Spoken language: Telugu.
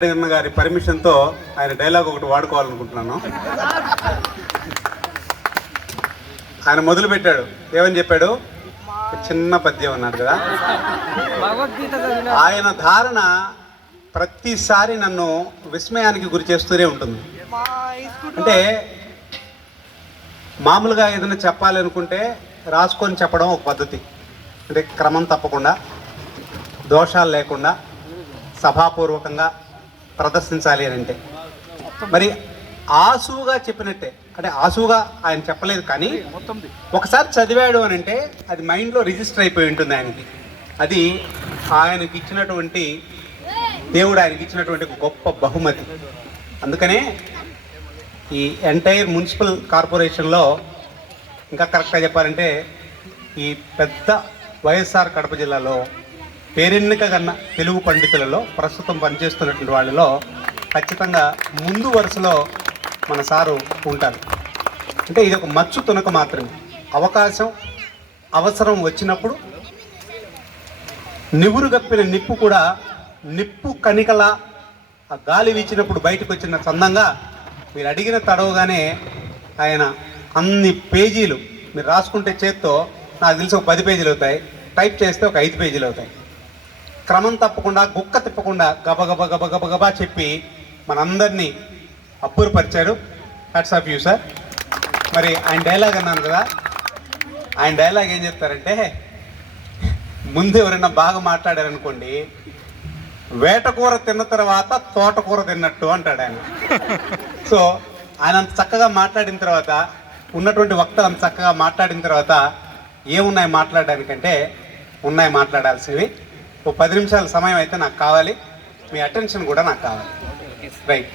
గారి పర్మిషన్తో ఆయన డైలాగ్ ఒకటి వాడుకోవాలనుకుంటున్నాను. ఆయన మొదలు పెట్టాడు, ఏమని చెప్పాడు? చిన్న పద్యం అన్నాడు కదా. ఆయన ధారణ ప్రతిసారి నన్ను విస్మయానికి గురి చేస్తూనే ఉంటుంది. అంటే మామూలుగా ఏదైనా చెప్పాలి అనుకుంటే రాసుకొని చెప్పడం ఒక పద్ధతి, అంటే క్రమం తప్పకుండా దోషాలు లేకుండా సభాపూర్వకంగా ప్రదర్శించాలి అని. అంటే మరి ఆసువుగా చెప్పినట్టే, అంటే ఆసువుగా ఆయన చెప్పలేదు కానీ ఒకసారి చదివాడు అని అంటే అది మైండ్లో రిజిస్టర్ అయిపోయి ఉంటుంది ఆయనకి. అది ఆయనకి ఇచ్చినటువంటి దేవుడు ఆయనకి ఇచ్చినటువంటి గొప్ప బహుమతి. అందుకనే ఈ ఎంటైర్ మున్సిపల్ కార్పొరేషన్లో ఇంకా కరెక్ట్గా చెప్పాలంటే ఈ పెద్ద వైఎస్ఆర్ కడప జిల్లాలో పేరెన్నిక కన్నా తెలుగు పండితులలో ప్రస్తుతం పనిచేస్తున్నటువంటి వాళ్ళలో ఖచ్చితంగా ముందు వరుసలో మన సారు ఉంటారు. అంటే ఇది ఒక మచ్చు తునక మాత్రమే. అవకాశం అవసరం వచ్చినప్పుడు నివురుగప్పిన నిప్పు కూడా నిప్పు కణికలా ఆ గాలి వీచినప్పుడు బయటకు వచ్చిన చందంగా మీరు అడిగిన తడవగానే ఆయన అన్ని పేజీలు మీరు రాసుకుంటే చేత్తో నాకు తెలిసి ఒక 10 పేజీలు అవుతాయి, టైప్ చేస్తే ఒక 5 పేజీలు అవుతాయి. క్రమం తప్పకుండా గుక్క తిప్పకుండా గబగబ గబగబ గబా చెప్పి మనందరినీ అప్పురుపరిచాడు. Hats off you sir. మరి ఆయన డైలాగ్ అన్నాను కదా, ఆయన డైలాగ్ ఏం చెప్తారంటే, ముందు ఎవరైనా బాగా మాట్లాడారనుకోండి, వేటకూర తిన్న తర్వాత తోటకూర తిన్నట్టు అంటాడు ఆయన. సో ఆయన అంత చక్కగా మాట్లాడిన తర్వాత, ఉన్నటువంటి వక్తలు అంత చక్కగా మాట్లాడిన తర్వాత ఏమున్నాయి మాట్లాడడానికంటే, ఉన్నాయి మాట్లాడాల్సినవి. ఓ 10 నిమిషాల సమయం అయితే నాకు కావాలి, మీ అటెన్షన్ కూడా నాకు కావాలి. రైట్.